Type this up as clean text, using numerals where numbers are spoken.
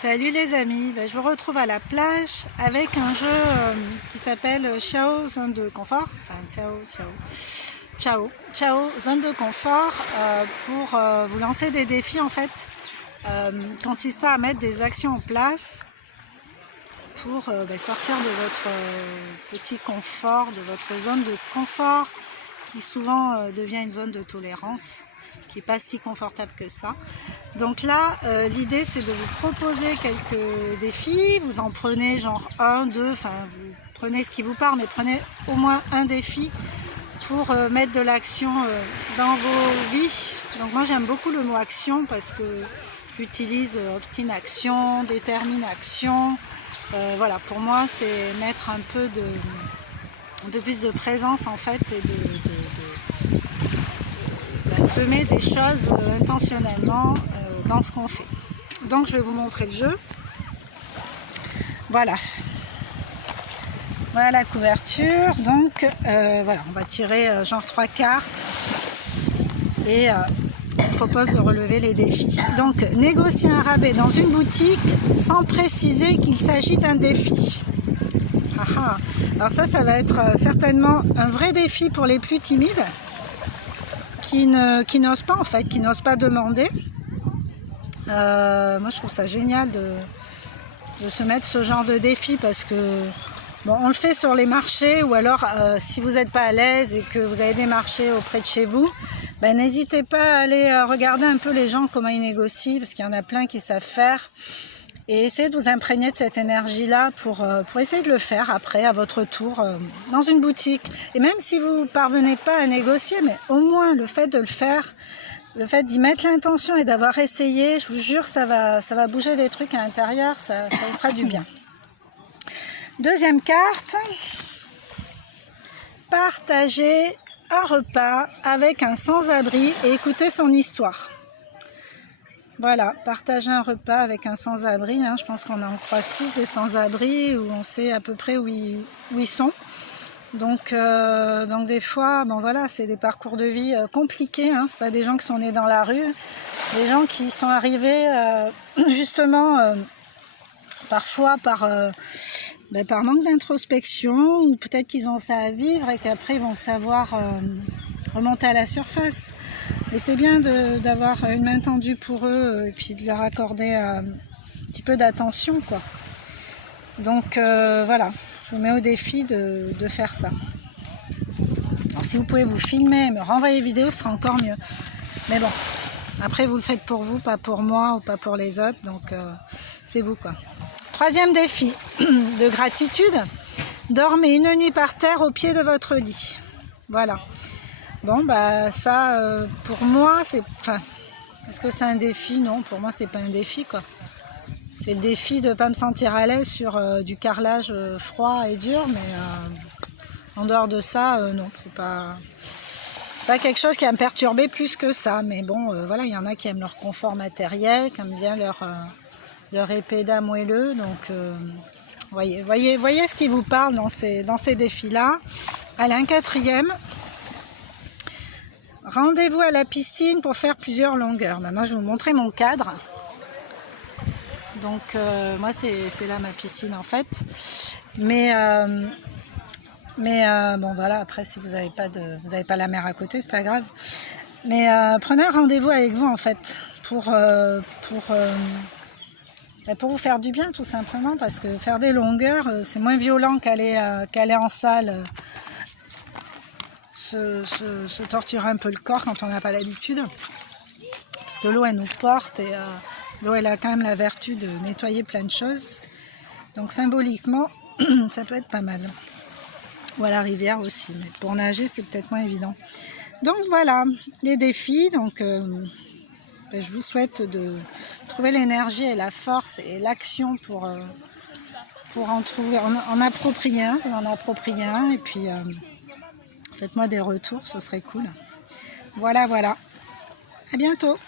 Salut les amis, je vous retrouve à la plage avec un jeu qui s'appelle Ciao Zone de Confort, enfin Ciao Zone de Confort pour vous lancer des défis en fait, consistant à mettre des actions en place pour sortir de votre petit confort, de votre zone de confort qui souvent devient une zone de tolérance, qui n'est pas si confortable que ça. Donc là, l'idée c'est de vous proposer quelques défis. Vous en prenez genre un, deux, enfin vous prenez ce qui vous parle, mais prenez au moins un défi pour mettre de l'action dans vos vies. Donc moi j'aime beaucoup le mot action parce que j'utilise obstination, détermination. Voilà, pour moi c'est mettre un peu plus de présence en fait et semer des choses intentionnellement dans ce qu'on fait. Donc je vais vous montrer le jeu. Voilà la couverture. Donc voilà, on va tirer genre 3 cartes et on propose de relever les défis. Donc négocier un rabais dans une boutique sans préciser qu'il s'agit d'un défi. Alors ça va être certainement un vrai défi pour les plus timides qui n'osent pas en fait, qui n'osent pas demander. Moi je trouve ça génial de se mettre ce genre de défi parce que bon, on le fait sur les marchés ou alors si vous n'êtes pas à l'aise et que vous avez des marchés auprès de chez vous, n'hésitez pas à aller regarder un peu les gens comment ils négocient parce qu'il y en a plein qui savent faire. Et essayez de vous imprégner de cette énergie-là pour essayer de le faire après, à votre tour, dans une boutique. Et même si vous ne parvenez pas à négocier, mais au moins le fait de le faire, le fait d'y mettre l'intention et d'avoir essayé, je vous jure, ça va bouger des trucs à l'intérieur, ça vous fera du bien. Deuxième carte, partager un repas avec un sans-abri et écouter son histoire. Voilà, partager un repas avec un sans-abri, je pense qu'on en croise tous des sans-abri où on sait à peu près où ils sont. Donc des fois, voilà, c'est des parcours de vie compliqués, c'est pas des gens qui sont nés dans la rue, des gens qui sont arrivés justement parfois par manque d'introspection ou peut-être qu'ils ont ça à vivre et qu'après ils vont savoir remonter à la surface. Et c'est bien d'avoir une main tendue pour eux et puis de leur accorder un petit peu d'attention, quoi. Donc voilà, je vous mets au défi de faire ça. Alors si vous pouvez vous filmer, me renvoyer vidéo, ce sera encore mieux. Mais bon, après vous le faites pour vous, pas pour moi ou pas pour les autres, donc c'est vous, quoi. Troisième défi de gratitude, dormez une nuit par terre au pied de votre lit. Voilà. Bon, ça, pour moi, c'est... Enfin, est-ce que c'est un défi? Non, pour moi, c'est pas un défi, quoi. C'est le défi de ne pas me sentir à l'aise sur du carrelage froid et dur, mais en dehors de ça, non, c'est pas quelque chose qui va me perturber plus que ça. Mais bon, voilà, il y en a qui aiment leur confort matériel, qui aiment bien leur épée d'âme moelleux. Donc, voyez ce qui vous parle dans ces défis-là. Allez, un quatrième. Rendez-vous à la piscine pour faire plusieurs longueurs. Maintenant, je vais vous montrer mon cadre. Donc, moi, c'est là ma piscine, en fait. Mais bon, voilà, après, si vous n'avez pas la mer à côté, c'est pas grave. Mais prenez un rendez-vous avec vous, en fait, pour vous faire du bien, tout simplement, parce que faire des longueurs, c'est moins violent qu'aller en salle. Se torturer un peu le corps quand on n'a pas l'habitude, parce que l'eau elle nous porte et l'eau elle a quand même la vertu de nettoyer plein de choses, donc symboliquement ça peut être pas mal, ou à la rivière aussi, mais pour nager c'est peut-être moins évident. Donc voilà les défis. Donc je vous souhaite de trouver l'énergie et la force et l'action pour en approprier un, et puis faites-moi des retours, ce serait cool. Voilà. À bientôt.